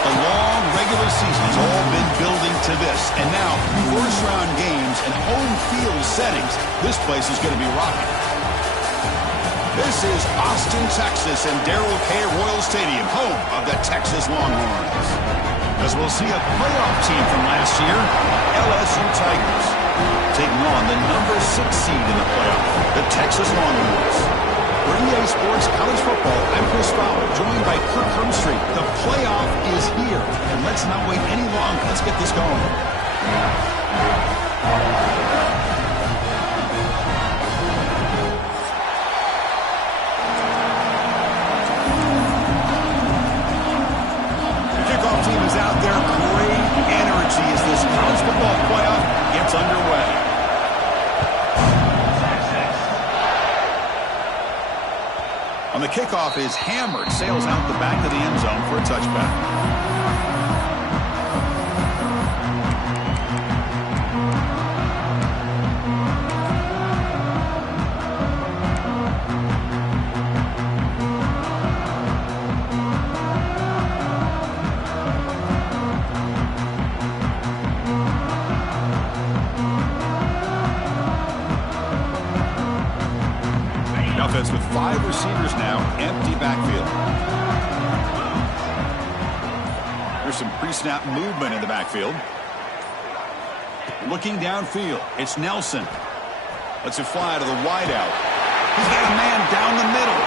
The long regular season's all been building to this. And now, first-round games and home field settings. This place is going to be rocking. This is Austin, Texas, and Darrell K. Royal Stadium, home of the Texas Longhorns. As we'll see a playoff team from last year, LSU Tigers, taking on the number 6 seed in the playoff, the Texas Longhorns. For EA Sports College Football, I'm Chris Fowler, joined by Kirk Hermstreet. The playoff is here, and let's not wait any longer. Let's get this going. Team is out there. Great energy as this college football playoff gets underway. On the kickoff is hammered, sails out the back of the end zone for a touchback. Offense with 5 receivers now, empty backfield. There's some pre-snap movement in the backfield. Looking downfield, it's Nelson. Lets it fly to the wideout. He's got a man down the middle.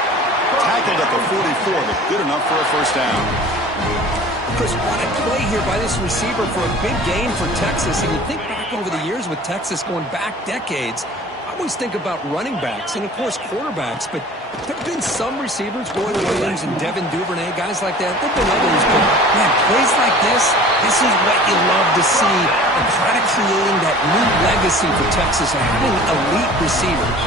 Tackled at the 44, but good enough for a first down. Chris, what a play here by this receiver for a big gain for Texas. And you think back over the years with Texas going back decades, I always think about running backs and, of course, quarterbacks, but there have been some receivers, Roy Williams and Devin Duvernay, guys like that. There have been others, but, man, plays like this is what you love to see, and kind of creating that new legacy for Texas of having elite receivers.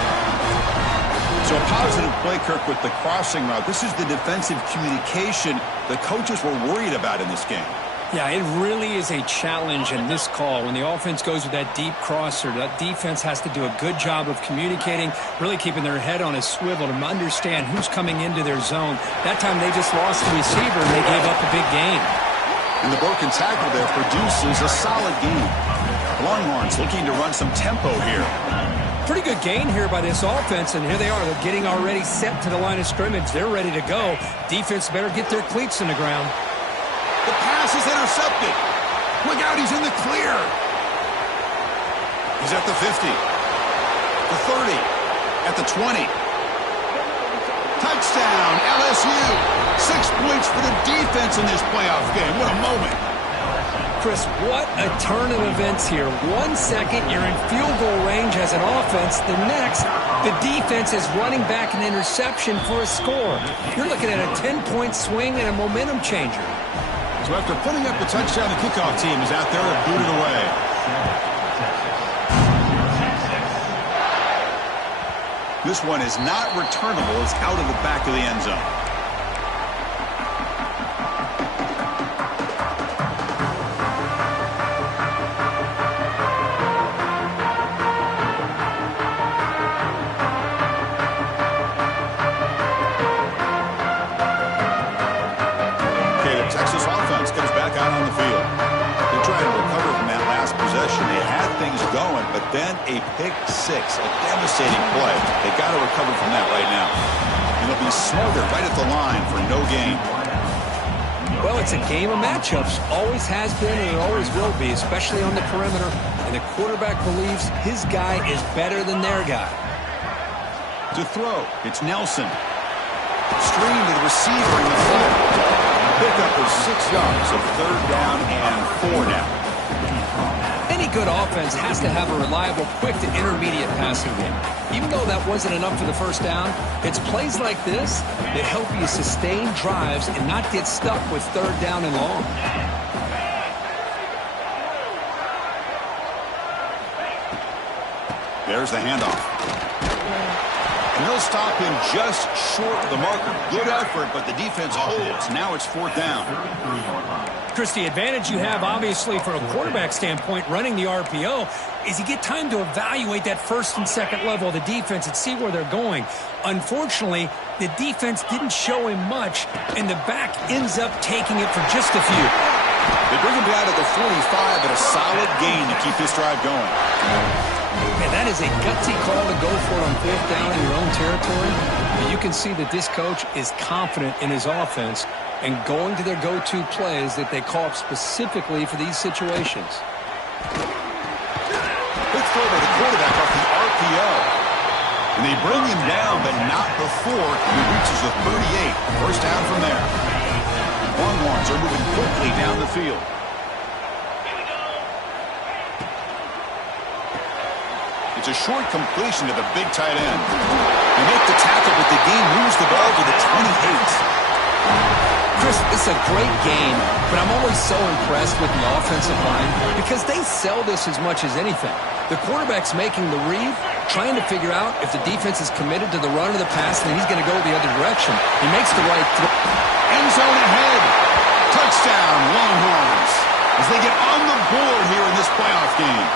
So a positive play, Kirk, with the crossing route. This is the defensive communication the coaches were worried about in this game. Yeah, it really is a challenge in this call. When the offense goes with that deep crosser, that defense has to do a good job of communicating, really keeping their head on a swivel to understand who's coming into their zone. That time they just lost the receiver and they gave up a big gain. And the broken tackle there produces a solid gain. Longhorns looking to run some tempo here. Pretty good gain here by this offense, and here they are. They're getting already set to the line of scrimmage. They're ready to go. Defense better get their cleats in the ground. The pass is intercepted. Look out, he's in the clear. He's at the 50, the 30, at the 20. Touchdown, LSU. 6 points for the defense in this playoff game. What a moment. Chris, what a turn of events here. 1 second, you're in field goal range as an offense. The next, the defense is running back an interception for a score. You're looking at a 10-point swing and a momentum changer. So after putting up the touchdown, the kickoff team is out there to boot it away. This one is not returnable. It's out of the back of the end zone. Texas offense comes back out on the field. They're trying to recover from that last possession. They had things going, but then a pick six, a devastating play. They got to recover from that right now. And they'll be smothered right at the line for no gain. Well, it's a game of matchups. Always has been and it always will be, especially on the perimeter. And the quarterback believes his guy is better than their guy. To throw, it's Nelson. Stream to the receiver in the flat. Pickup of 6 yards, so 3rd down and 4 now. Any good offense has to have a reliable, quick to intermediate passing game. Even though that wasn't enough for the first down, it's plays like this that help you sustain drives and not get stuck with 3rd down and long. There's the handoff. And they'll stop him just short of the marker. Good effort, but the defense holds. Now it's 4th down. Chris, the advantage you have, obviously, from a quarterback standpoint, running the RPO, is you get time to evaluate that first and second level of the defense and see where they're going. Unfortunately, the defense didn't show him much, and the back ends up taking it for just a few. They bring him down to the 45 at a solid gain to keep this drive going. Man, that is a gutsy call to go for it on fourth down in your own territory. But you can see that this coach is confident in his offense and going to their go-to plays that they call up specifically for these situations. Quick throw by the quarterback off the RPO. And they bring him down, but not before he reaches the 38. First down from there. Longhorns are moving quickly down the field. It's a short completion to the big tight end. They make the tackle, but the game moves the ball to the 28. Chris, it's a great game, but I'm always so impressed with the offensive line because they sell this as much as anything. The quarterback's making the read, trying to figure out if the defense is committed to the run or the pass, and then he's going to go the other direction. He makes the right throw. End zone ahead. Touchdown, Longhorns, as they get on the board here in this playoff game.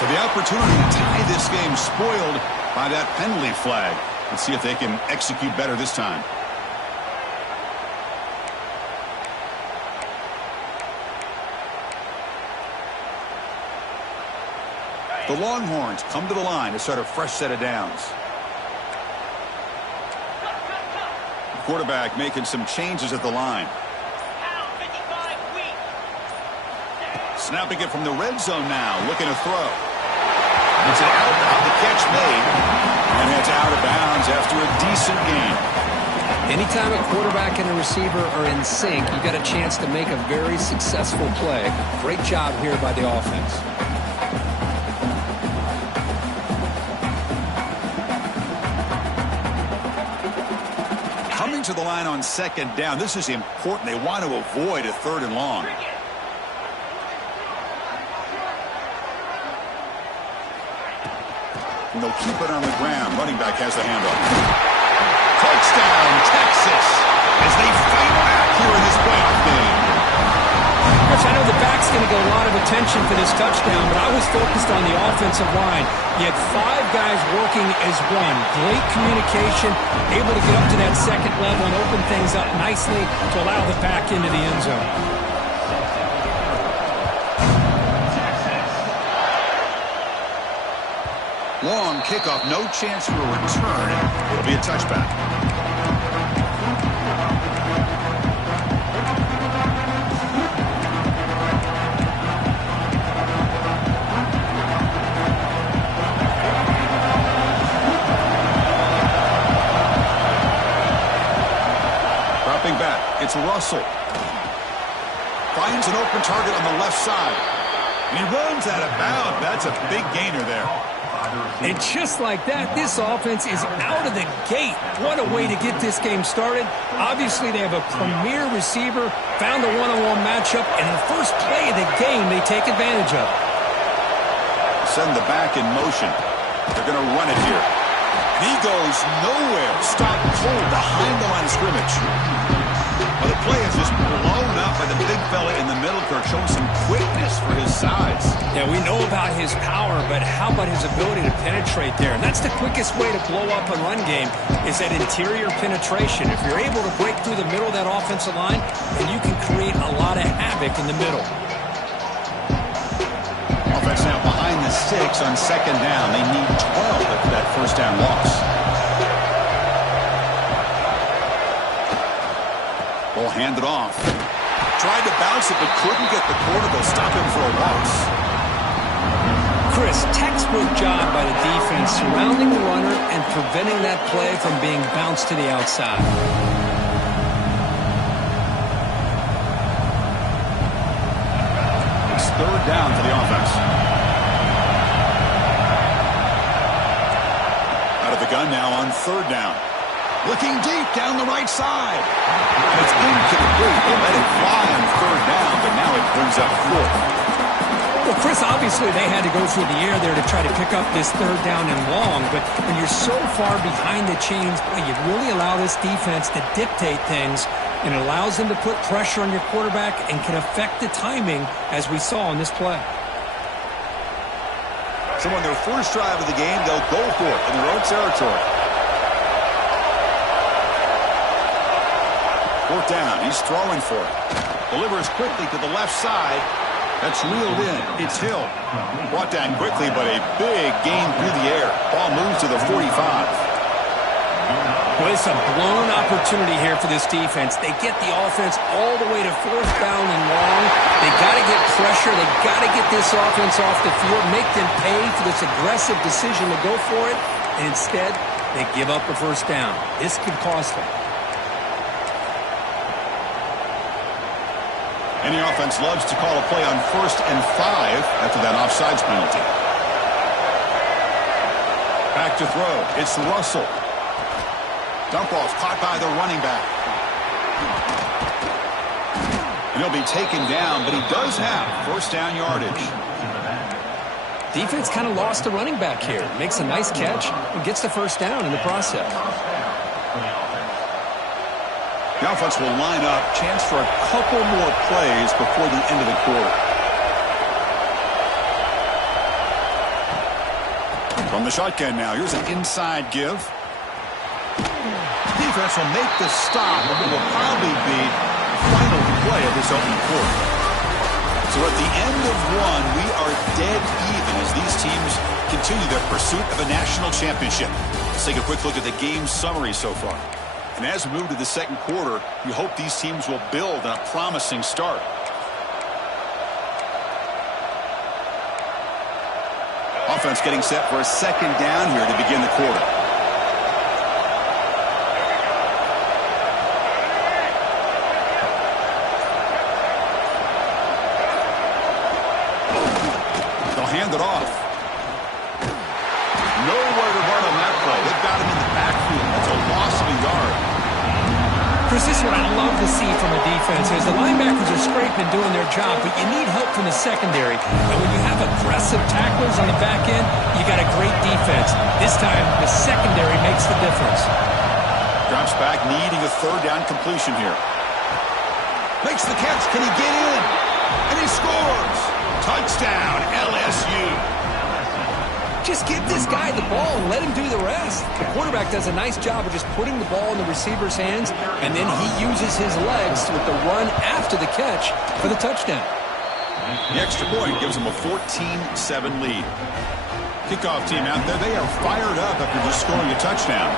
So the opportunity to tie this game spoiled by that penalty flag. Let's see if they can execute better this time. The Longhorns come to the line to start a fresh set of downs. The quarterback making some changes at the line. Snapping it from the red zone now, looking to throw. It's an out, the catch made, and it's out of bounds after a decent gain. Anytime a quarterback and a receiver are in sync, you got a chance to make a very successful play. Great job here by the offense. Coming to the line on second down, this is important. They want to avoid a third and long. And they'll keep it on the ground. Running back has the handoff. Touchdown, Texas, as they fight back here in this playoff game. Coach, I know the back's going to get a lot of attention for this touchdown, but I was focused on the offensive line. You had 5 guys working as one. Great communication, able to get up to that second level and open things up nicely to allow the back into the end zone. Long kickoff, no chance for a return. It'll be a touchback. Dropping back, it's Russell. Finds an open target on the left side. And he runs out of bounds. That's a big gainer there. And just like that, this offense is out of the gate. What a way to get this game started. Obviously, they have a premier receiver, found a one-on-one matchup, and in the first play of the game, they take advantage of it. Send the back in motion. They're going to run it here. He goes nowhere. Stop cold behind the line of scrimmage. Well, the play is just blown up by the big fella in the middle. They're showing some quickness for his size. Yeah, we know about his power, but how about his ability to penetrate there? And that's the quickest way to blow up a run game is that interior penetration. If you're able to break through the middle of that offensive line, then you can create a lot of havoc in the middle. Offense now behind the 6 on second down. They need 12 after that first down loss. Ball handed off. Tried to bounce it, but couldn't get the quarter. They'll stop him for a loss. Chris, textbook job by the defense surrounding the runner and preventing that play from being bounced to the outside. It's third down for the offense. Out of the gun now on third down. Looking deep down the right side. And it's incomplete. They let it fly on third down, but now it brings up fourth. Well, Chris, obviously they had to go through the air there to try to pick up this third down and long, but when you're so far behind the chains, boy, you really allow this defense to dictate things. and it allows them to put pressure on your quarterback and can affect the timing, as we saw on this play. So on their first drive of the game, they'll go for it in their own territory. Fourth down, he's throwing for it. Delivers quickly to the left side. That's reeled in. It's Hill. Brought down quickly, but a big gain through the air. Ball moves to the 45. Well, it's a blown opportunity here for this defense. They get the offense all the way to fourth down and long. They got to get pressure. They got to get this offense off the field, make them pay for this aggressive decision to go for it. And instead, they give up the first down. This could cost them. Any offense loves to call a play on 1st and 5 after that offsides penalty. Back to throw. It's Russell. Dump off caught by the running back. And he'll be taken down, but he does have first down yardage. Defense kind of lost the running back here. Makes a nice catch and gets the first down in the process. The offense will line up. Chance for a couple more plays before the end of the quarter. From the shotgun now. Here's an inside give. Defense will make the stop, but it will probably be the final play of this opening quarter. So at the end of one, we are dead even as these teams continue their pursuit of a national championship. Let's take a quick look at the game summary so far. And as we move to the second quarter, we hope these teams will build on a promising start. Offense getting set for a second down here to begin the quarter. They'll hand it off. Nowhere to run on that play. They've got him in the backfield. That's a loss of a yard. Chris, this is what I love to see from a defense is the linebackers are scraping doing their job, but you need help from the secondary. And when you have aggressive tacklers on the back end, you got a great defense. This time, the secondary makes the difference. Drops back, needing a third down completion here. Makes the catch. Can he get in? And he scores. Touchdown, LSU. Just give this guy the ball and let him do the rest. The quarterback does a nice job of just putting the ball in the receiver's hands, and then he uses his legs with the run after the catch for the touchdown. The extra point gives them a 14-7 lead. Kickoff team out there, they are fired up after just scoring a touchdown.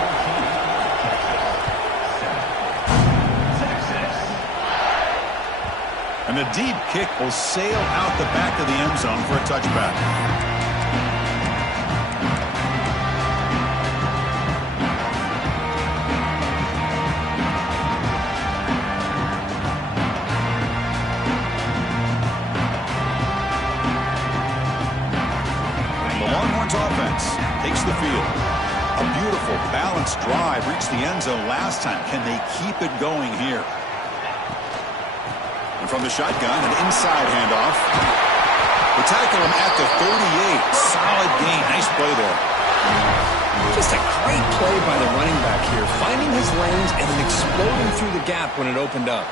And the deep kick will sail out the back of the end zone for a touchback. Offense takes the field. A beautiful, balanced drive reached the end zone last time. Can they keep it going here? And from the shotgun, an inside handoff. They tackle him at the 38. Solid gain. Nice play there. Just a great play by the running back here, finding his lanes and then exploding through the gap when it opened up.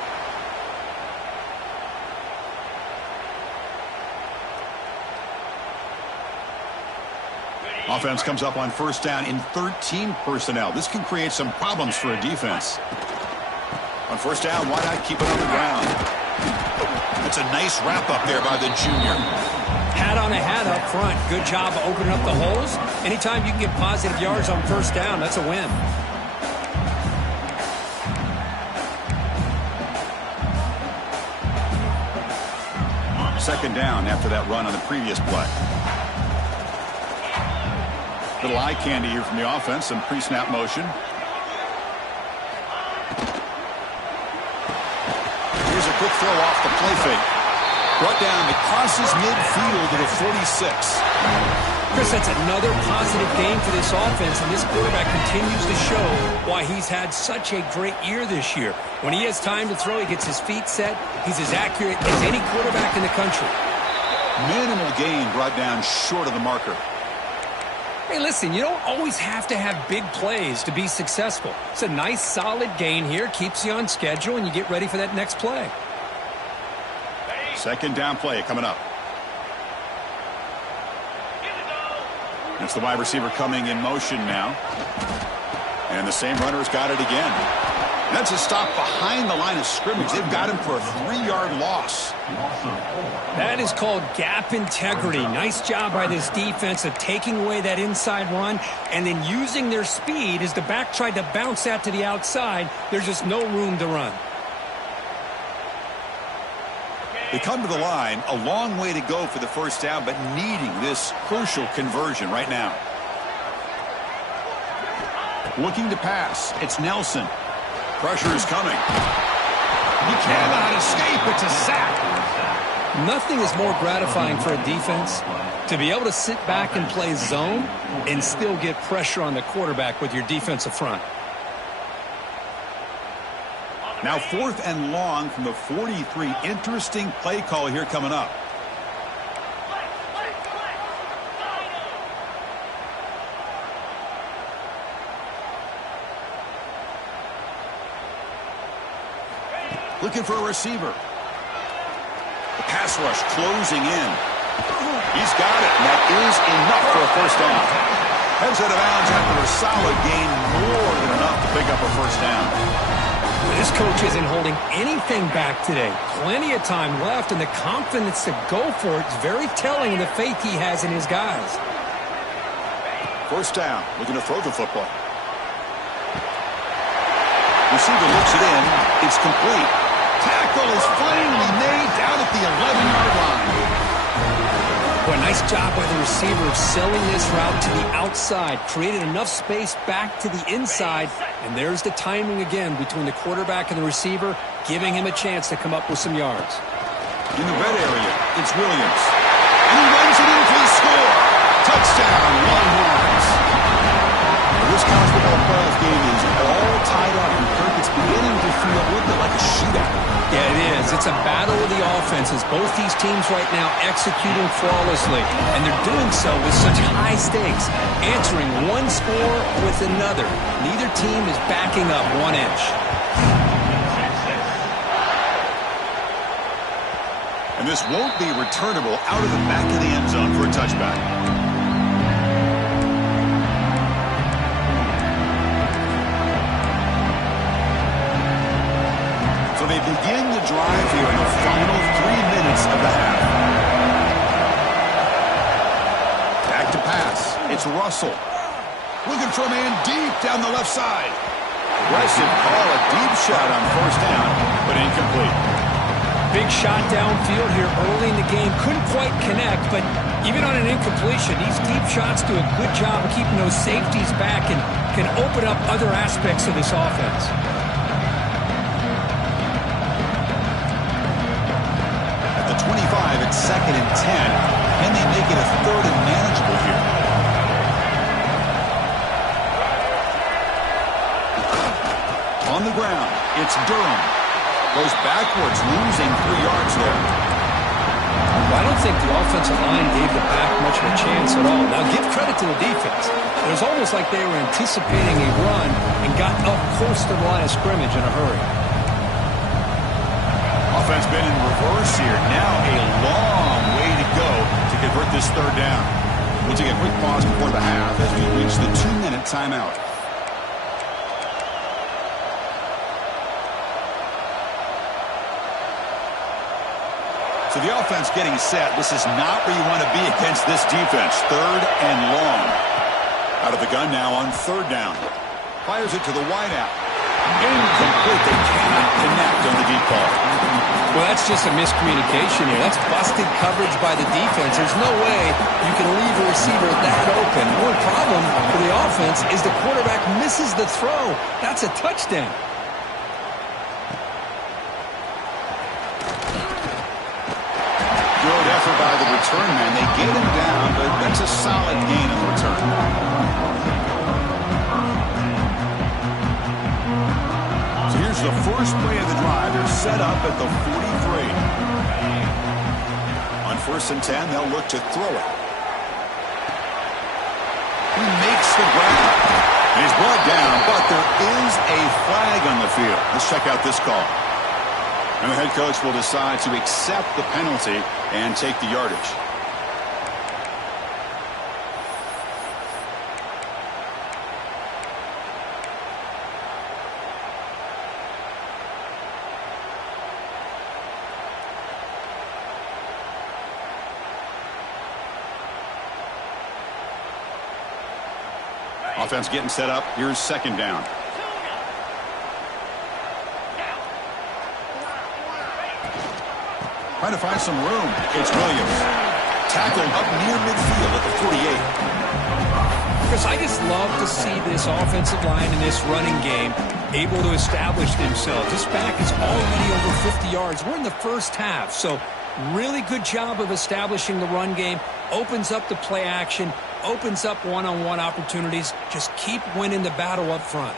Offense comes up on first down in 13 personnel. This can create some problems for a defense. On first down, why not keep it on the ground? That's a nice wrap up there by the junior. Hat on a hat up front. Good job opening up the holes. Anytime you can get positive yards on first down, that's a win. Second down after that run on the previous play. Little eye candy here from the offense, some pre-snap motion. Here's a quick throw off the play fake. Brought down, it crosses midfield to the 46. Chris, that's another positive game for this offense, and this quarterback continues to show why he's had such a great year this year. When he has time to throw, he gets his feet set. He's as accurate as any quarterback in the country. Minimal gain brought down short of the marker. Hey, listen, you don't always have to have big plays to be successful. It's a nice, solid gain here, keeps you on schedule, and you get ready for that next play. Second down play coming up. It's the wide receiver coming in motion now. And the same runner's got it again. That's a stop behind the line of scrimmage. They've got him for a 3-yard loss. That is called gap integrity. Nice job by this defense of taking away that inside run and then using their speed as the back tried to bounce that to the outside. There's just no room to run. They come to the line, a long way to go for the first down, but needing this crucial conversion right now. Looking to pass. It's Nelson. Pressure is coming. He cannot escape. It's a sack. Nothing is more gratifying for a defense to be able to sit back and play zone and still get pressure on the quarterback with your defensive front. Now 4th and long from the 43. Interesting play call here coming up. Looking for a receiver. The pass rush closing in. He's got it, and that is enough for a first down. Heads out of bounds after a solid gain, more than enough to pick up a first down. This coach isn't holding anything back today. Plenty of time left, and the confidence to go for it is very telling of the faith he has in his guys. First down, looking to throw the football. Receiver looks it in. It's complete. Tackle is finally made down at the 11-yard line. Boy, nice job by the receiver of selling this route to the outside. Created enough space back to the inside. And there's the timing again between the quarterback and the receiver, giving him a chance to come up with some yards. In the red area, it's Williams. And he runs it in for the score. Touchdown, Longhorns. This college football playoff game is all tied up, and Kirk, it's beginning to feel a little bit like a shootout. Yeah, it is. It's a battle of the offenses. Both these teams right now executing flawlessly, and they're doing so with such high stakes, answering one score with another. Neither team is backing up 1 inch. And this won't be returnable out of the back of the end zone for a touchback. So they begin the drive here in the final 3 minutes of the half. Back to pass. It's Russell. Looking for a man deep down the left side. Aggressive call, a deep shot on first down, but incomplete. Big shot downfield here early in the game. Couldn't quite connect, but even on an incompletion, these deep shots do a good job of keeping those safeties back and can open up other aspects of this offense. At the 25, it's 2nd and 10. Can they make it a 3rd and manageable here? On the ground, it's Durham. Goes backwards, losing 3 yards there. Well, I don't think the offensive line gave the back much of a chance at all. Now, give credit to the defense. It was almost like they were anticipating a run and got up close to the line of scrimmage in a hurry. Offense been in reverse here. Now a long way to go to convert this 3rd down. We'll take a quick pause before the half as we reach the 2-minute timeout. So the offense getting set. This is not where you want to be against this defense. 3rd and long. Out of the gun now on 3rd down. Fires it to the wideout. Incomplete. They cannot connect on the deep ball. Well, that's just a miscommunication here. That's busted coverage by the defense. There's no way you can leave a receiver that open. The only problem for the offense is the quarterback misses the throw. That's a touchdown. Good effort by the return man. They get him down, but that's a solid gain in the return. So here's the first play of the drive. They're set up at the 43. On 1st and 10, they'll look to throw it. He He's brought down, but there is a flag on the field. Let's check out this call. And the head coach will decide to accept the penalty and take the yardage. Offense getting set up. Here's second down. Trying to find some room. It's Williams. Tackled up near midfield at the 48. Chris, I just love to see this offensive line in this running game able to establish themselves. This back is already over 50 yards. We're in the first half, so really good job of establishing the run game. Opens up the play action, opens up one-on-one opportunities. Just keep winning the battle up front.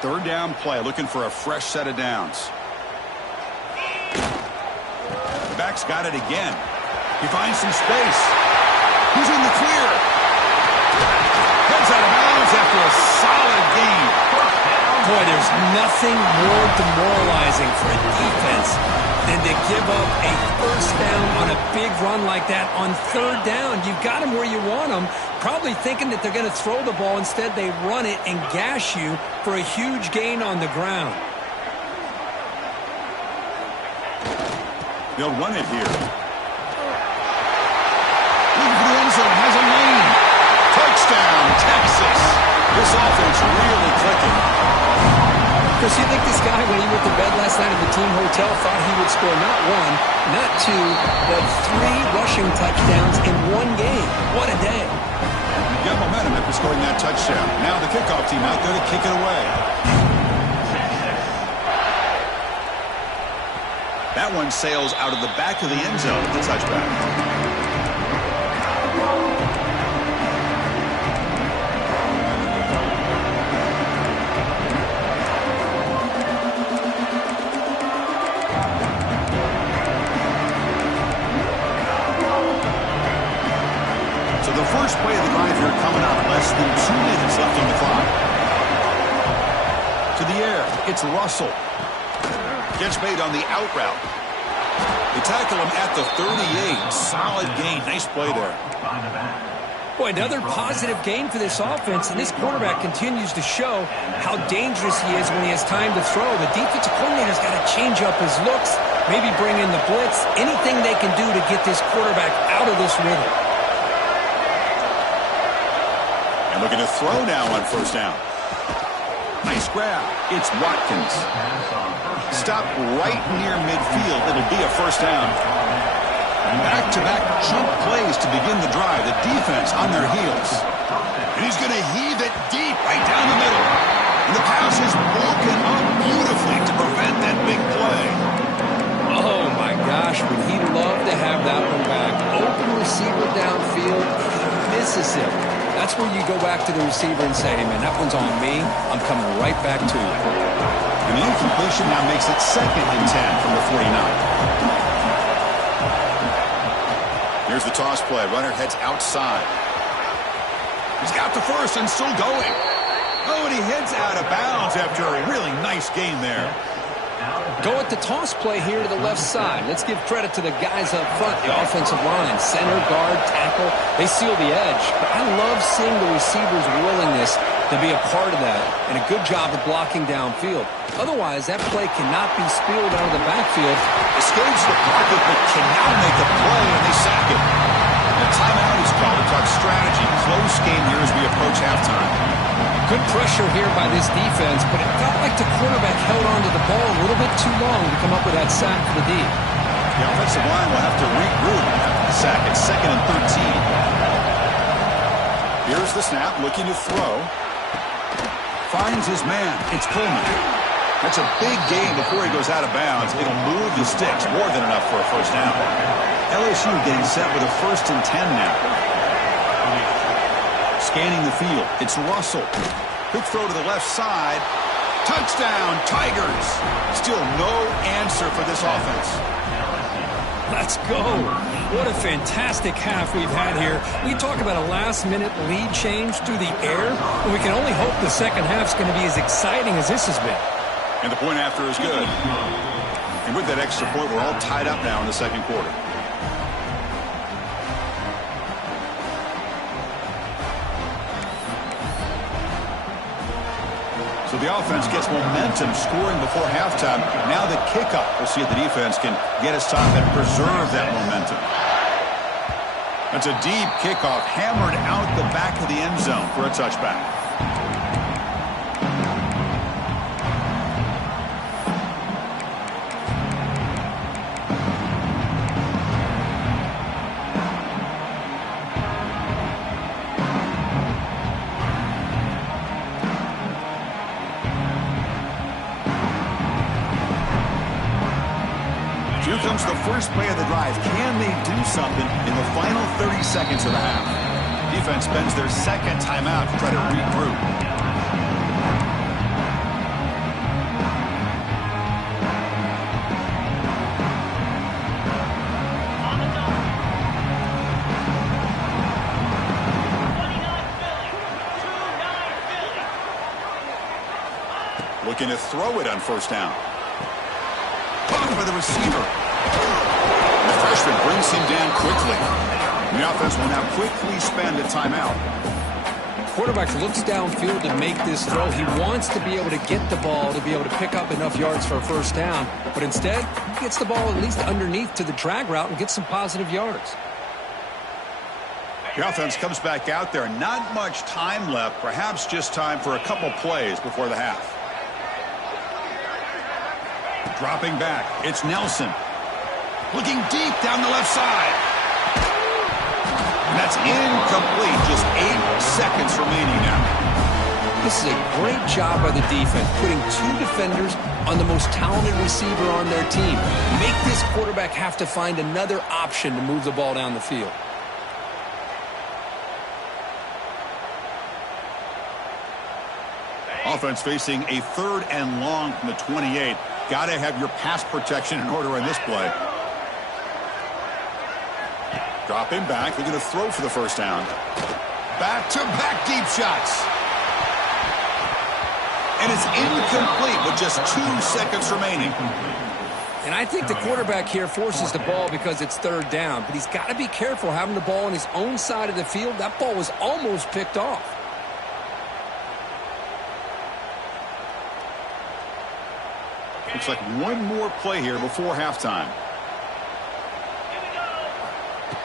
Third down play, looking for a fresh set of downs. The back's got it again. He finds some space. He's in the clear. Heads out of bounds after a solid gain. Boy, there's nothing more demoralizing for a defense than to give up a first down on a big run like that on third down. You've got them where you want them, probably thinking that they're going to throw the ball. Instead, they run it and gash you for a huge gain on the ground. They'll run it here. Looking for the end zone, has a lane. Touchdown, Texas. This offense really clicking. Chris, you think this guy, when he went to bed last night at the team hotel, thought he would score not one, not two, but 3 rushing touchdowns in one game? What a day. You got momentum after scoring that touchdown. Now the kickoff team out there to kick it away. That one sails out of the back of the end zone with the touchback. First play of the drive here coming up. Less than 2 minutes left on the clock. To the air. It's Russell. Gets made on the out route. They tackle him at the 38. Solid gain. Nice play there. Boy, another positive gain for this offense, and this quarterback continues to show how dangerous he is when he has time to throw. The defensive coordinator's got to change up his looks, maybe bring in the blitz, anything they can do to get this quarterback out of this rhythm. And looking to throw now on first down. Nice grab. It's Watkins. Stop right near midfield. It'll be a first down. Back-to-back chunk plays to begin the drive. The defense on their heels. And he's going to heave it deep right down the middle. And the pass is broken up beautifully to prevent that big play. Oh, my gosh, would he love to have that one back. Open receiver downfield, misses him. That's where you go back to the receiver and say, hey, man, that one's on me. I'm coming right back to you. And the incompletion now makes it 2nd and 10 from the 49. Here's the toss play. Runner heads outside. He's got the first and still going. Oh, and he heads out of bounds after a really nice game there. Go at the toss play here to the left side. Let's give credit to the guys up front, the offensive line, center, guard, tackle. They seal the edge. But I love seeing the receivers' willingness to be a part of that and a good job of blocking downfield. Otherwise, that play cannot be spilled out of the backfield. Escapes the pocket but cannot make a play, and they sack it. A timeout is called to talk strategy. Close game here as we approach halftime. Good pressure here by this defense, but it felt like the quarterback held onto the ball a little bit too long to come up with that sack for the D. The offensive line will have to regroup after the sack. It's 2nd and 13. Here's the snap, looking to throw. Finds his man. It's Coleman. That's a big gain before he goes out of bounds. It'll move the sticks. More than enough for a first down. LSU getting set with a 1st and 10 now. Scanning the field. It's Russell. Quick throw to the left side. Touchdown, Tigers. Still no answer for this offense. Let's go. What a fantastic half we've had here. We talk about a last-minute lead change through the air, and we can only hope the second half's going to be as exciting as this has been. And the point after is good. And with that extra point, we're all tied up now in the second quarter. So the offense gets momentum scoring before halftime. Now the kickoff. We'll see if the defense can get a stop and preserve that momentum. That's a deep kickoff hammered out the back of the end zone for a touchback. Here comes the first play of the drive. Can they do something in the final 30 seconds of the half? Defense spends their second timeout to try to regroup. Looking to throw it on first down. Caught by the receiver. The freshman brings him down quickly. The offense will now quickly spend a timeout. Quarterback looks downfield to make this throw. He wants to be able to get the ball to be able to pick up enough yards for a first down. But instead, he gets the ball at least underneath to the drag route and gets some positive yards. The offense comes back out there. Not much time left. Perhaps just time for a couple plays before the half. Dropping back, it's Nelson. Looking deep down the left side. And that's incomplete. Just 8 seconds remaining now. This is a great job by the defense, putting 2 defenders on the most talented receiver on their team. Make this quarterback have to find another option to move the ball down the field. Offense facing a 3rd and long from the 28. Got to have your pass protection in order on this play. Dropping back. They're going to throw for the first down. Back-to-back deep shots. And it's incomplete with just 2 seconds remaining. And I think the quarterback here forces the ball because it's 3rd down. But he's got to be careful having the ball on his own side of the field. That ball was almost picked off. Looks like one more play here before halftime.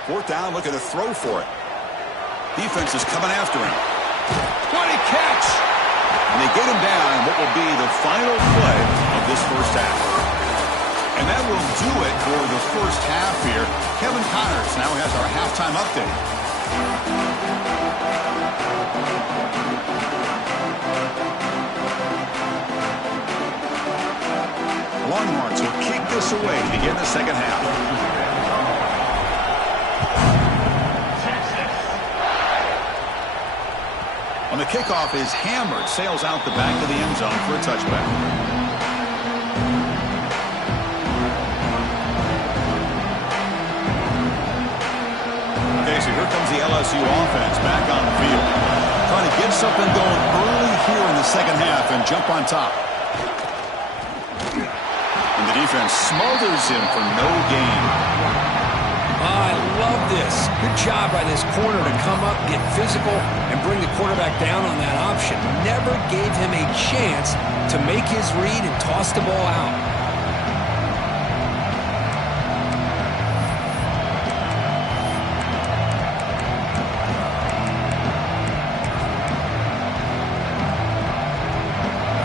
4th down, looking to throw for it. Defense is coming after him. What a catch! And they get him down in what will be the final play of this first half. And that will do it for the first half here. Kevin Connors now has our halftime update. Longhorns will kick this away to begin the second half. On the kickoff is hammered, sails out the back of the end zone for a touchback. Okay, so here comes the LSU offense back on the field. Trying to get something going early here in the second half and jump on top. The defense smothers him for no gain. I love this. Good job by this corner to come up, get physical, and bring the quarterback down on that option. Never gave him a chance to make his read and toss the ball out.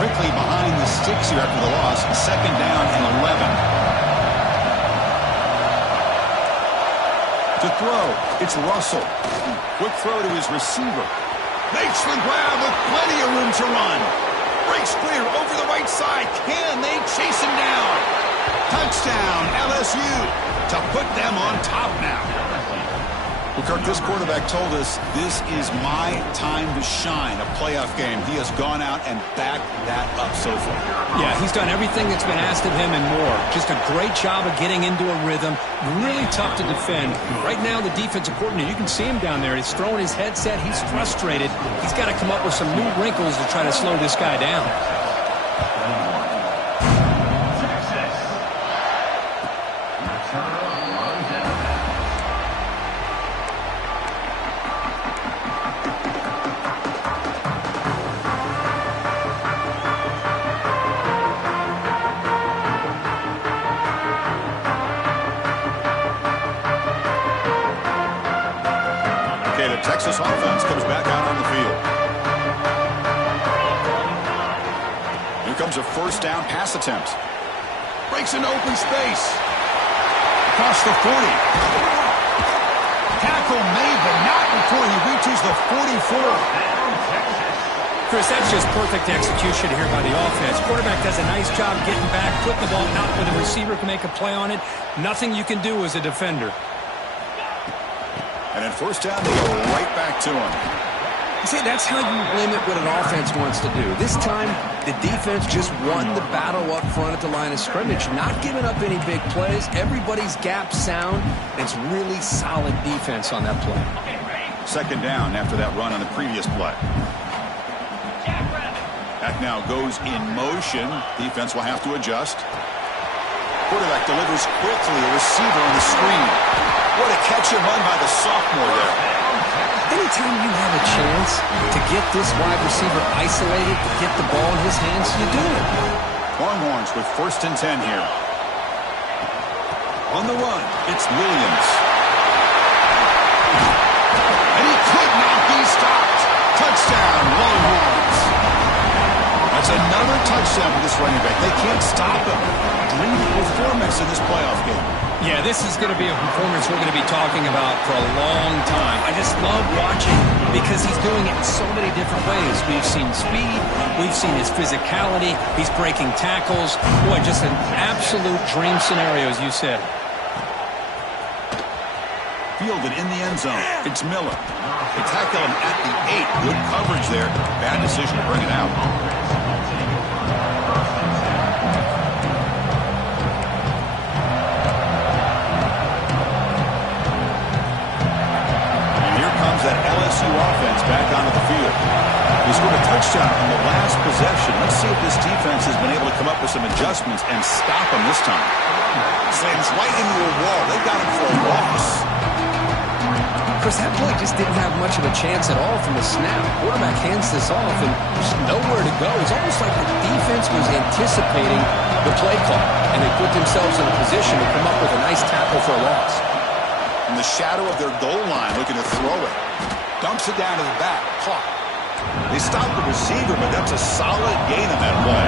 Quickly behind the sticks here after the loss. 2nd down and 11. To throw, it's Russell. Quick throw to his receiver. Makes the grab with plenty of room to run. Breaks clear over the right side. Can they chase him down? Touchdown, LSU, to put them on top now. Well, Kirk, this quarterback told us this is my time to shine, a playoff game. He has gone out and backed that up so far. Yeah, he's done everything that's been asked of him and more. Just a great job of getting into a rhythm. Really tough to defend. Right now, the defensive coordinator, you can see him down there. He's throwing his headset. He's frustrated. He's got to come up with some new wrinkles to try to slow this guy down. Texas offense comes back out on the field. Here comes a first down pass attempt. Breaks into open space. Across the 40. Tackle made, but not before he reaches the 44. Chris, that's just perfect execution here by the offense. Quarterback does a nice job getting back, putting the ball out where the receiver can make a play on it. Nothing you can do as a defender. And at first down, they go right back to him. See, that's how you limit what an offense wants to do. This time, the defense just won the battle up front at the line of scrimmage, not giving up any big plays. Everybody's gap sound. It's really solid defense on that play. Second down after that run on the previous play. That now goes in motion. Defense will have to adjust. Quarterback delivers quickly. A receiver on the screen. What a catch and run by the sophomore there. Anytime you have a chance to get this wide receiver isolated, to get the ball in his hands, you do it. Longhorns with 1st and 10 here. On the run, it's Williams. And he could not be stopped. Touchdown, Longhorns. That's another touchdown for this running back. They can't stop him. Dream performance in this playoff game. Yeah, this is going to be a performance we're going to be talking about for a long time. I just love watching because he's doing it in so many different ways. We've seen speed. We've seen his physicality. He's breaking tackles. Boy, just an absolute dream scenario, as you said. Fielded in the end zone. It's Miller. They tackle him at the 8. Good coverage there. Bad decision to bring it out. That LSU offense back onto the field. He scored a touchdown on the last possession. Let's see if this defense has been able to come up with some adjustments and stop him this time. Slams right into a wall. They got him for a loss. Chris, that play just didn't have much of a chance at all from the snap. Quarterback hands this off, and there's nowhere to go. It's almost like the defense was anticipating the play call, and they put themselves in a position to come up with a nice tackle for a loss. In the shadow of their goal line, looking to throw it. Dumps it down to the back. Caught. They stopped the receiver, but that's a solid gain on that play.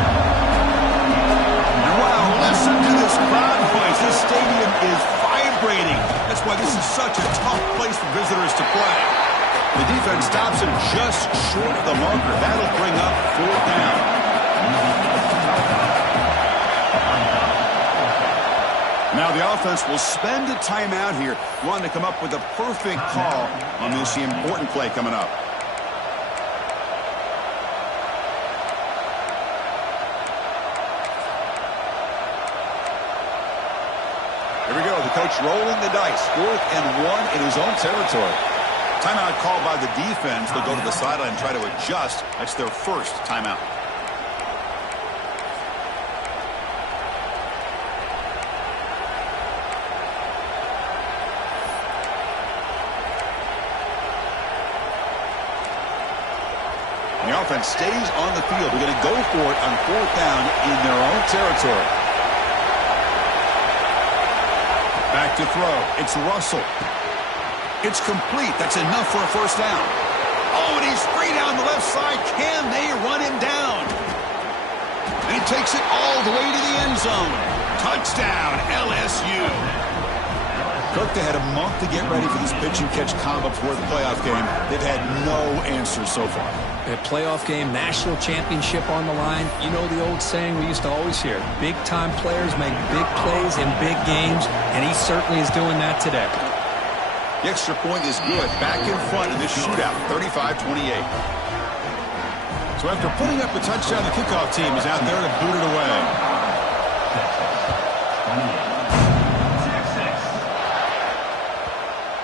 And wow, listen to this crowd noise. This stadium is vibrating. That's why this is such a tough place for visitors to play. The defense stops him just short of the marker. That'll bring up 4th down. Now the offense will spend a timeout here, wanting to come up with a perfect call on this important play coming up. Here we go, the coach rolling the dice. 4th and 1 in his own territory. Timeout called by the defense. They'll go to the sideline and try to adjust. That's their first timeout. The offense stays on the field. They're going to go for it on 4th down in their own territory. Back to throw. It's Russell. It's complete. That's enough for a first down. Oh, and he's free down the left side. Can they run him down? And he takes it all the way to the end zone. Touchdown, LSU. Kirk, they had a month to get ready for this pitch-and-catch combo before the playoff game. They've had no answers so far. A playoff game, national championship on the line. You know the old saying we used to always hear, big-time players make big plays in big games, and he certainly is doing that today. The extra point is good. Back in front in this shootout, 35-28. So after putting up a touchdown, the kickoff team is out there to boot it away.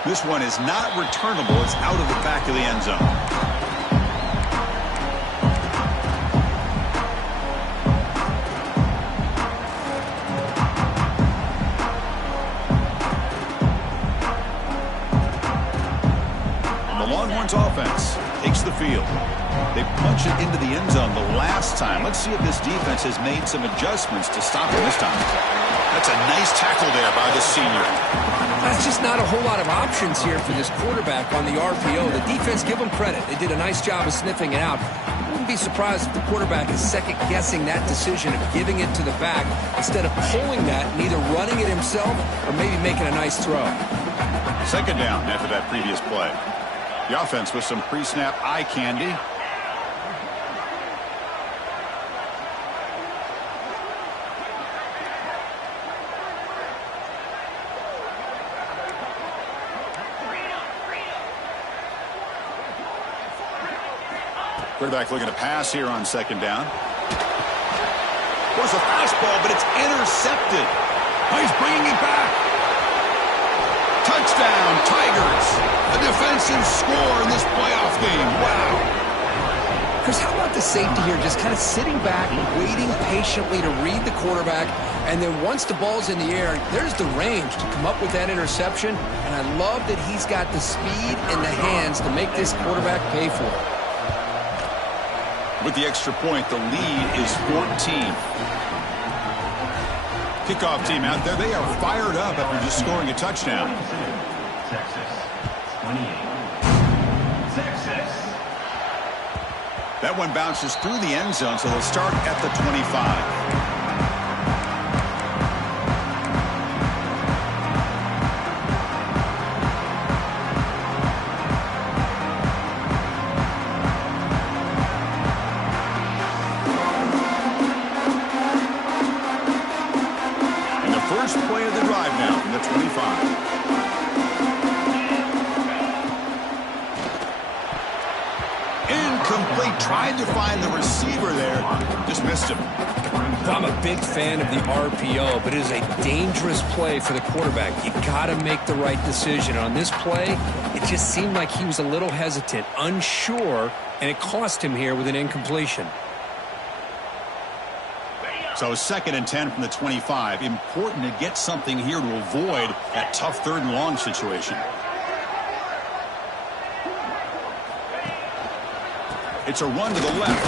This one is not returnable. It's out of the back of the end zone. Offense takes the field. They punch it into the end zone the last time. Let's see if this defense has made some adjustments to stop it this time. That's a nice tackle there by the senior. That's just not a whole lot of options here for this quarterback on the RPO. The defense, give them credit. They did a nice job of sniffing it out. I wouldn't be surprised if the quarterback is second-guessing that decision of giving it to the back instead of pulling that and either running it himself or maybe making a nice throw. Second down after that previous play. The offense with some pre-snap eye candy. Quarterback looking to pass here on second down. There's a fastball, but it's intercepted. Oh, he's bringing it back. Touchdown, Tigers. A defensive score in this playoff game. Wow. Chris, how about the safety here? Just kind of sitting back, waiting patiently to read the quarterback. And then once the ball's in the air, there's the range to come up with that interception. And I love that he's got the speed and the hands to make this quarterback pay for it. With the extra point, the lead is 14. Kickoff team out there, they are fired up after just scoring a touchdown. That one bounces through the end zone, so they'll start at the 25. First play of the drive now from the 25. Incomplete. Tried to find the receiver there. Just missed him. I'm a big fan of the RPO, but it is a dangerous play for the quarterback. You got to make the right decision. On this play, it just seemed like he was a little hesitant, unsure, and it cost him here with an incompletion. So 2nd and 10 from the 25. Important to get something here to avoid that tough 3rd and long situation. It's a run to the left.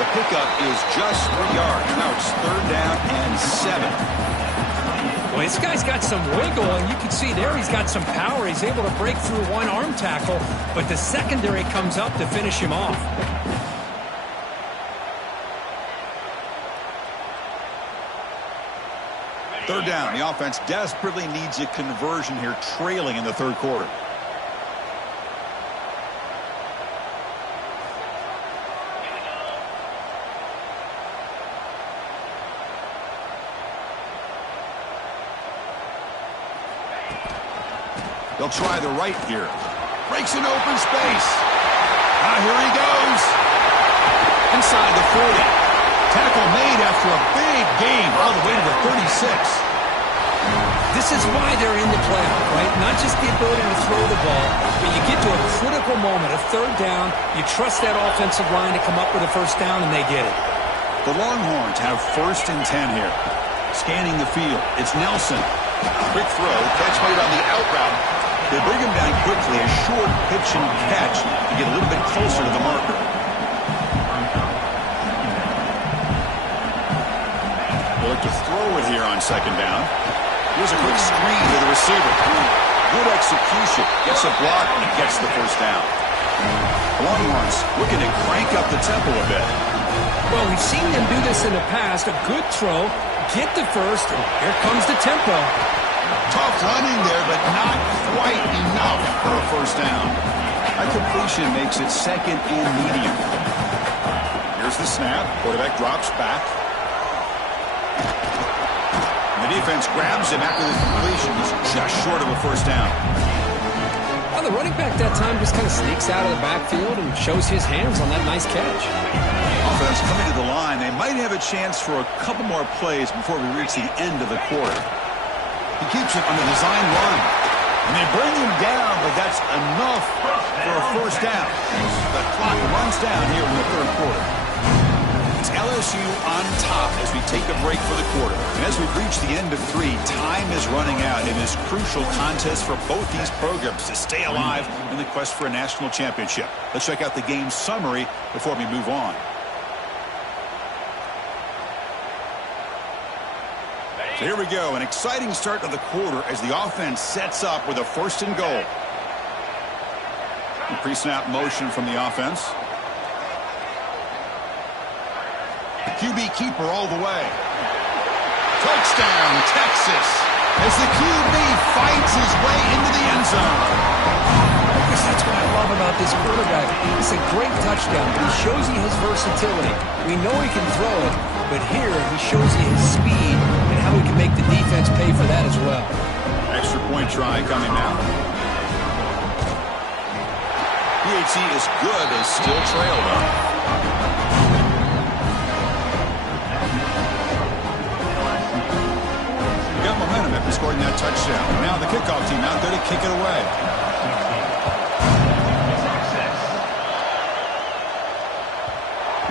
The pickup is just 3 yards. Now it's 3rd down and 7. Well, this guy's got some wiggle, and you can see there he's got some power. He's able to break through one arm tackle, but the secondary comes up to finish him off. Third down. The offense desperately needs a conversion here, trailing in the 3rd quarter. They'll try the right here. Breaks an open space. Here he goes. Inside the 40. Tackle made after a big game all the way to the 36. This is why they're in the playoff, right? Not just the ability to throw the ball, but you get to a critical moment, a 3rd down, you trust that offensive line to come up with a 1st down, and they get it. The Longhorns have 1st and 10 here. Scanning the field, it's Nelson. Quick throw, catch made on the out route. They bring him down quickly, a short pitch and catch to get a little bit closer to the marker. Look to throw it here on 2nd down. Here's a quick screen to the receiver. Good execution. Gets a block and gets the 1st down. The Longhorns looking to crank up the tempo a bit. Well, we've seen them do this in the past. A good throw, get the 1st, and here comes the tempo. Tough running there, but not quite enough for a 1st down. That completion makes it 2nd and medium. Here's the snap. Quarterback drops back. The defense grabs him after the completion. He's just short of a first down. Well, the running back that time just kind of sneaks out of the backfield and shows his hands on that nice catch. Offense coming to the line. They might have a chance for a couple more plays before we reach the end of the quarter. He keeps it on the design run. And they bring him down, but that's enough for a first down. The clock runs down here in the third quarter. It's LSU on top as we take a break for the quarter. And as we've reached the end of 3, time is running out in this crucial contest for both these programs to stay alive in the quest for a national championship. Let's check out the game summary before we move on. So here we go, an exciting start to the quarter as the offense sets up with a first and goal. Pre-snap motion from the offense. The QB keeper all the way. Touchdown, Texas, as the QB fights his way into the end zone. Because that's what I love about this quarterback. It's a great touchdown, but he shows you his versatility. We know he can throw it, but here he shows you his speed and how he can make the defense pay for that as well. Extra point try coming now. PHC is good as still trailed up. Got momentum after scoring that touchdown. Now the kickoff team out there to kick it away.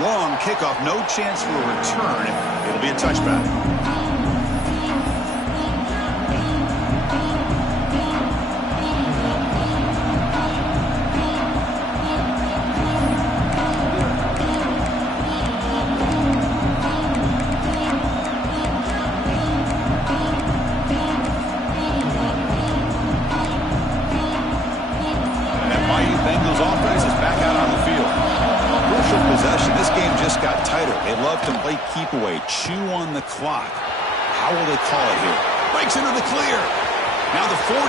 Long kickoff, no chance for a return. It'll be a touchback. Keep away, chew on the clock. How will they call it here? Breaks into the clear. Now the 40,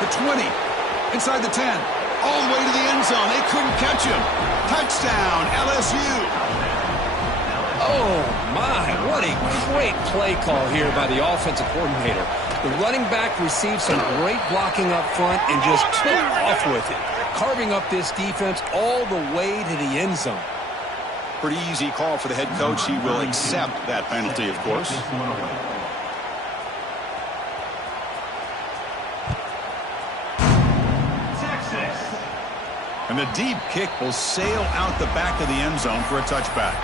the 20, inside the 10, all the way to the end zone. They couldn't catch him. Touchdown, LSU. Oh, my, what a great play call here by the offensive coordinator. The running back received some great blocking up front and just took off with it, carving up this defense all the way to the end zone. Pretty easy call for the head coach. He will accept that penalty, of course. And the deep kick will sail out the back of the end zone for a touchback.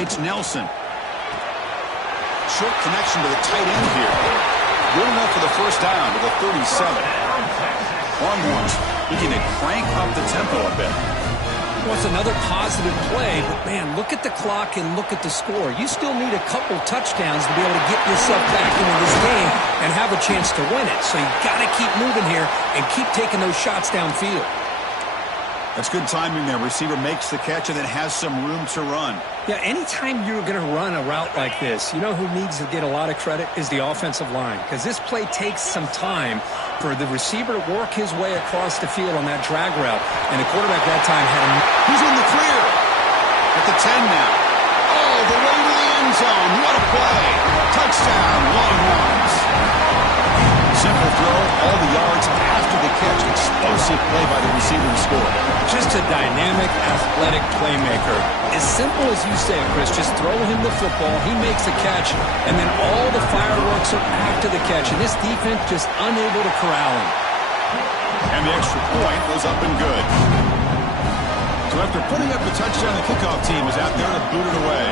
It's Nelson. Short connection to the tight end here. Good enough for the first down to the 37. Longhorns looking to crank up the tempo a bit. Well, it's another positive play, but man, look at the clock and look at the score. You still need a couple touchdowns to be able to get yourself back into this game and have a chance to win it. So you got to keep moving here and keep taking those shots downfield. That's good timing there. Receiver makes the catch and then has some room to run. Yeah, anytime you're going to run a route like this, you know who needs to get a lot of credit is the offensive line, because this play takes some time for the receiver to work his way across the field on that drag route, and the quarterback that time had him. He's in the clear at the 10 now. Oh, the way to the end zone. What a play. Touchdown, Longhorns. Simple throw, all the yards after the catch. Explosive play by the receiver to score. Just a dynamic, athletic playmaker. As simple as you say, Chris, just throw him the football, he makes a catch, and then all the fireworks are after the catch, and this defense just unable to corral him. And the extra point was up and good. So after putting up the touchdown, the kickoff team is out there to boot it away.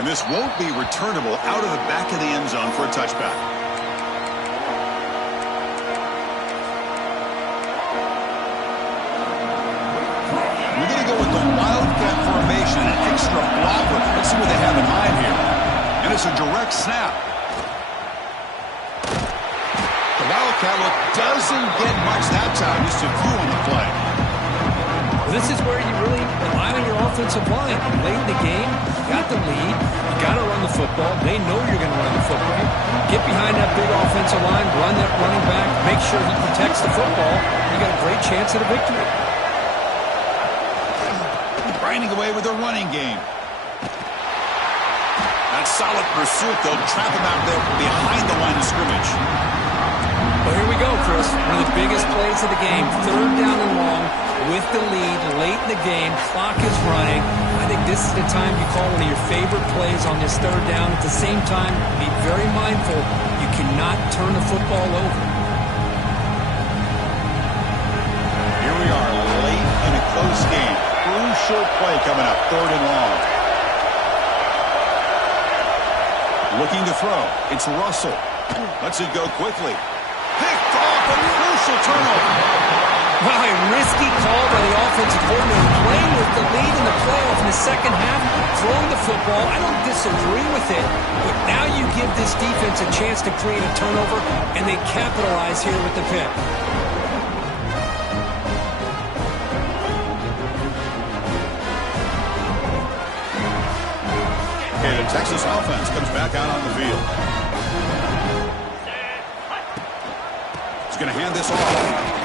And this won't be returnable out of the back of the end zone for a touchback. We're going to go with the wildcat formation, an extra blocker. Let's see what they have in mind here. And a has a direct snap. The Wildcat look doesn't get much that time. Just a few on the play. This is where you really rely on your offensive line. Late in the game, you got the lead. You got to run the football. They know you're going to run the football. Get behind that big offensive line, run that running back, make sure he protects the football. You got a great chance at a victory. Grinding away with their running game. That solid pursuit, they'll trap him out there behind the line of scrimmage. Well, here we go, Chris. One of the biggest plays of the game. 3rd down and long with the lead late in the game. Clock is running. I think this is the time you call one of your favorite plays on this 3rd down. At the same time, be very mindful. You cannot turn the football over. Here we are, late in a close game. Crucial play coming up, 3rd and long. Looking to throw. It's Russell. Lets it go quickly. Picked off, a crucial turnover. Wow, a risky call by the offensive coordinator, playing with the lead in the playoff in the second half, throwing the football. I don't disagree with it, but now you give this defense a chance to create a turnover, and they capitalize here with the pick. Okay, the Texas offense comes back out on the field. He's going to hand this off.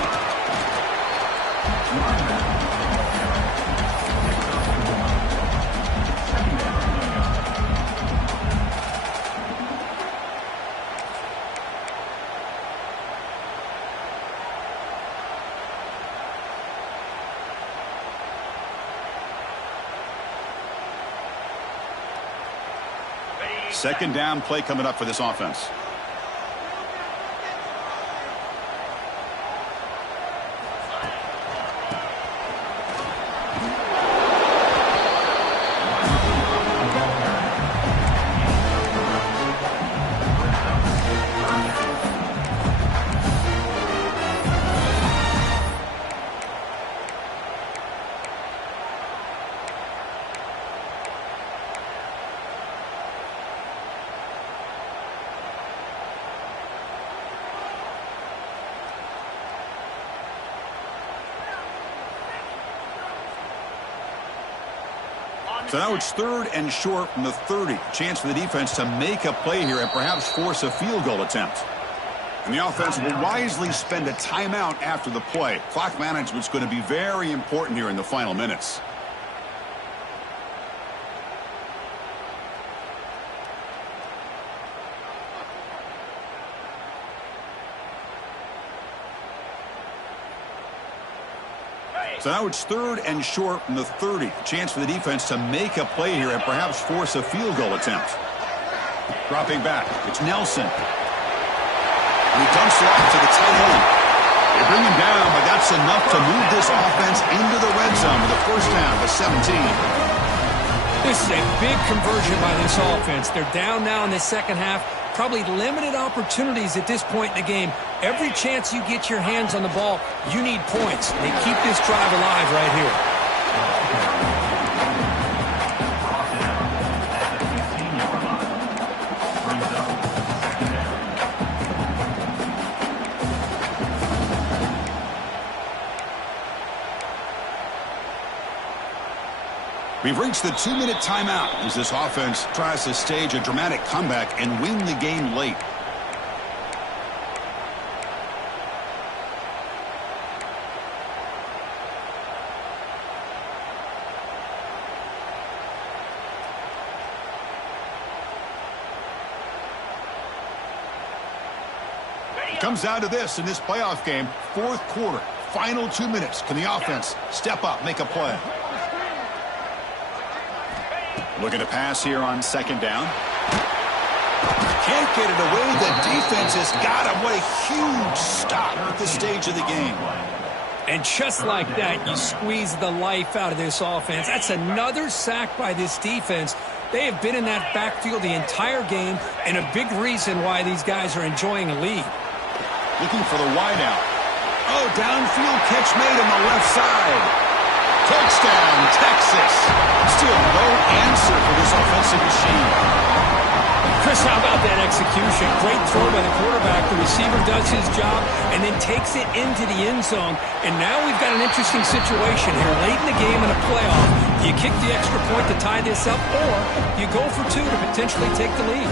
Second down play coming up for this offense. So now it's 3rd and short from the 30. Chance for the defense to make a play here and perhaps force a field goal attempt. And the offense will wisely spend a timeout after the play. Clock management's going to be very important here in the final minutes. So now it's 3rd and short from the 30. Chance for the defense to make a play here and perhaps force a field goal attempt. Dropping back. It's Nelson. And he dumps it off to the tight end. They bring him down, but that's enough to move this offense into the red zone with a first down of 17. This is a big conversion by this offense. They're down now in the second half. Probably limited opportunities at this point in the game. Every chance you get your hands on the ball, you need points. They keep this drive alive right here. We've reached the 2-minute timeout as this offense tries to stage a dramatic comeback and win the game late. It comes down to this in this playoff game, 4th quarter, final 2 minutes. Can the offense step up, make a play? Looking to pass here on 2nd down. Can't get it away. The defense has got him. What a huge stop at this stage of the game. And just like that, you squeeze the life out of this offense. That's another sack by this defense. They have been in that backfield the entire game, and a big reason why these guys are enjoying a lead. Looking for the wideout. Oh, downfield catch made on the left side. Touchdown, Texas. Still no answer for this offensive machine. Chris, how about that execution? Great throw by the quarterback. The receiver does his job and then takes it into the end zone. And now we've got an interesting situation here. Late in the game in a playoff, do you kick the extra point to tie this up, or you go for two to potentially take the lead?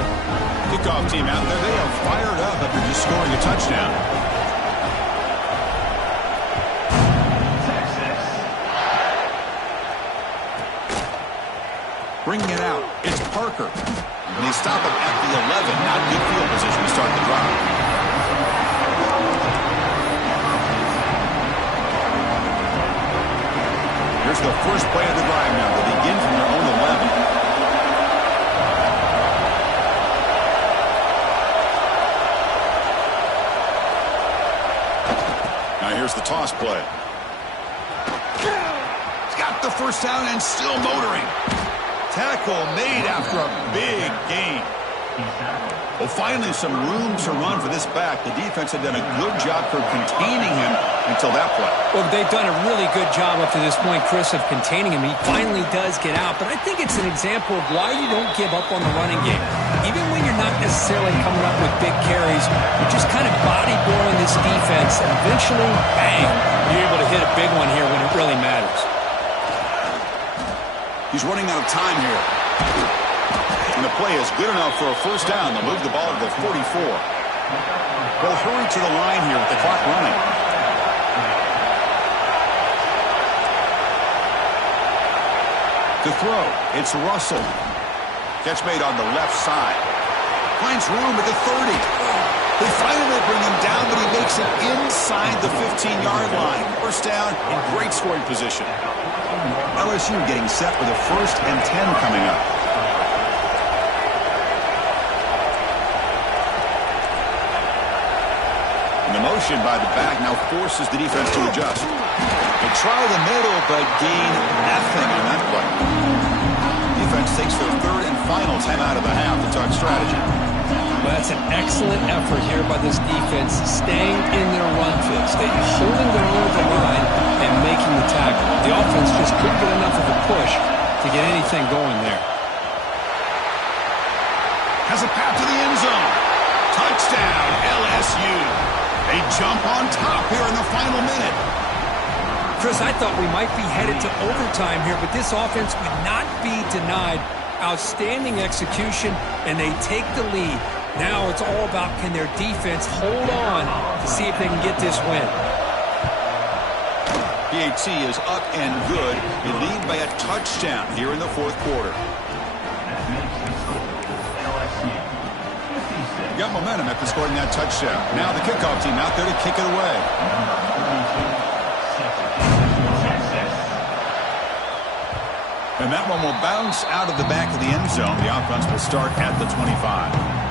Kickoff team out there, they are fired up after just scoring a touchdown. Bringing it out, it's Parker. And they stop him at the 11. Not good field position to start the drive. Here's the first play of the drive now. They begin from their own 11. Now here's the toss play. He's got the first down and still motoring. Tackle made after a big gain. Well, finally some room to run for this back. The defense had done a good job for containing him until that play. Well, they've done a really good job up to this point, Chris, of containing him. He finally does get out, but I think it's an example of why you don't give up on the running game. Even when you're not necessarily coming up with big carries, you're just kind of body blowing this defense, and eventually, bang, you're able to hit a big one here when it really matters. He's running out of time here. And the play is good enough for a first down. They'll move the ball to the 44. They'll hurry to the line here with the clock running. To throw, it's Russell. Catch made on the left side. Finds room at the 30. They finally bring him down, but he makes it inside the 15-yard line. First down in great scoring position. LSU getting set for the 1st and 10 coming up. And the motion by the back now forces the defense to adjust. They try the middle, but gain nothing on that play. Defense takes their 3rd and final timeout of the half to talk strategy. Well, that's an excellent effort here by this defense, staying in their run fix. They're holding their own at the line and making the tackle. The offense just couldn't get enough of a push to get anything going there. Has a path to the end zone. Touchdown, LSU. They jump on top here in the final minute. Chris, I thought we might be headed to overtime here, but this offense would not be denied. Outstanding execution, and they take the lead. Now it's all about, can their defense hold on to see if they can get this win. PAT is up and good. They lead by a touchdown here in the 4th quarter. Got momentum after scoring that touchdown. Now the kickoff team out there to kick it away. And that one will bounce out of the back of the end zone. The offense will start at the 25.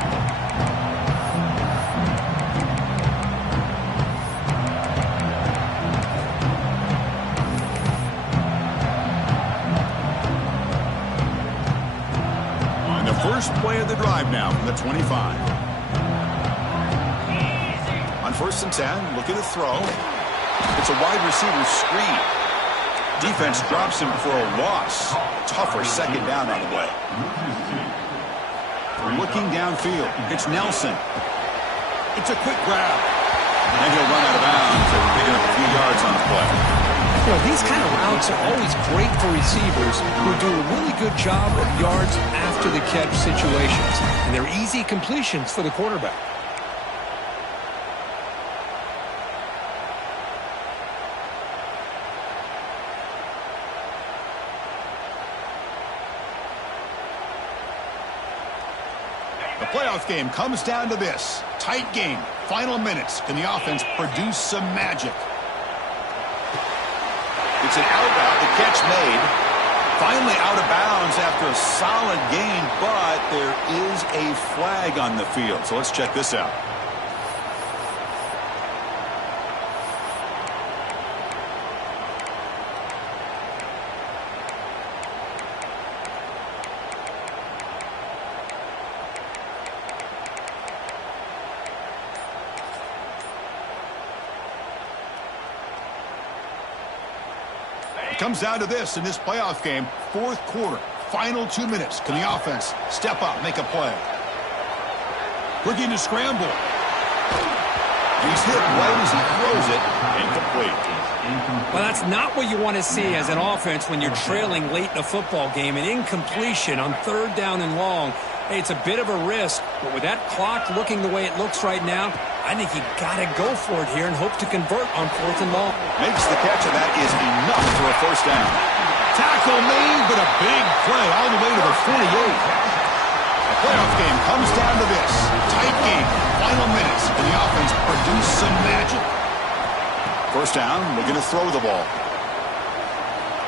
First play of the drive now from the 25. On 1st and 10, look at the throw. It's a wide receiver screen. Defense drops him for a loss. Tougher 2nd down on the way. Looking downfield, it's Nelson. It's a quick grab. And he'll run out of bounds and pick up a few yards on the play. You know, these kind of routes are always great for receivers who do a really good job of yards after the catch situations. And they're easy completions for the quarterback. The playoff game comes down to this. Tight game. Final minutes. Can the offense produce some magic? It's an out route, the catch made. Finally out of bounds after a solid gain, but there is a flag on the field. So let's check this out. Comes down to this in this playoff game. 4th quarter, final 2 minutes. Can the offense step up, make a play? Looking to scramble. He's hit right as he throws it. Incomplete. Well, that's not what you want to see as an offense when you're trailing late in a football game. An incompletion on 3rd down and long. Hey, it's a bit of a risk, but with that clock looking the way it looks right now, I think you got to go for it here and hope to convert on 4th and long. Makes the catch, and that is enough for a first down. Tackle made, but a big play all the way to the 48. The playoff game comes down to this. Tight game, final minutes, and the offense produced some magic. First down, looking to throw the ball.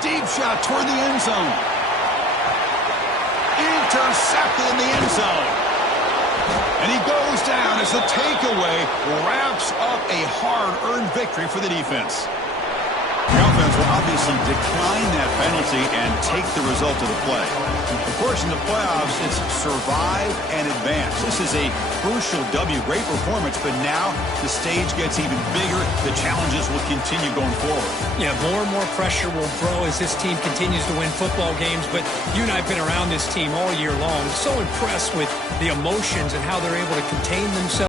Deep shot toward the end zone. Intercepted in the end zone. And he goes down as the takeaway wraps up a hard-earned victory for the defense. The offense will obviously decline that penalty and take the result of the play. Of course, in the playoffs, it's survive and advance. This is a crucial W. Great performance, but now the stage gets even bigger. The challenges will continue going forward. Yeah, more and more pressure will grow as this team continues to win football games, but you and I have been around this team all year long. So impressed with the emotions and how they're able to contain themselves.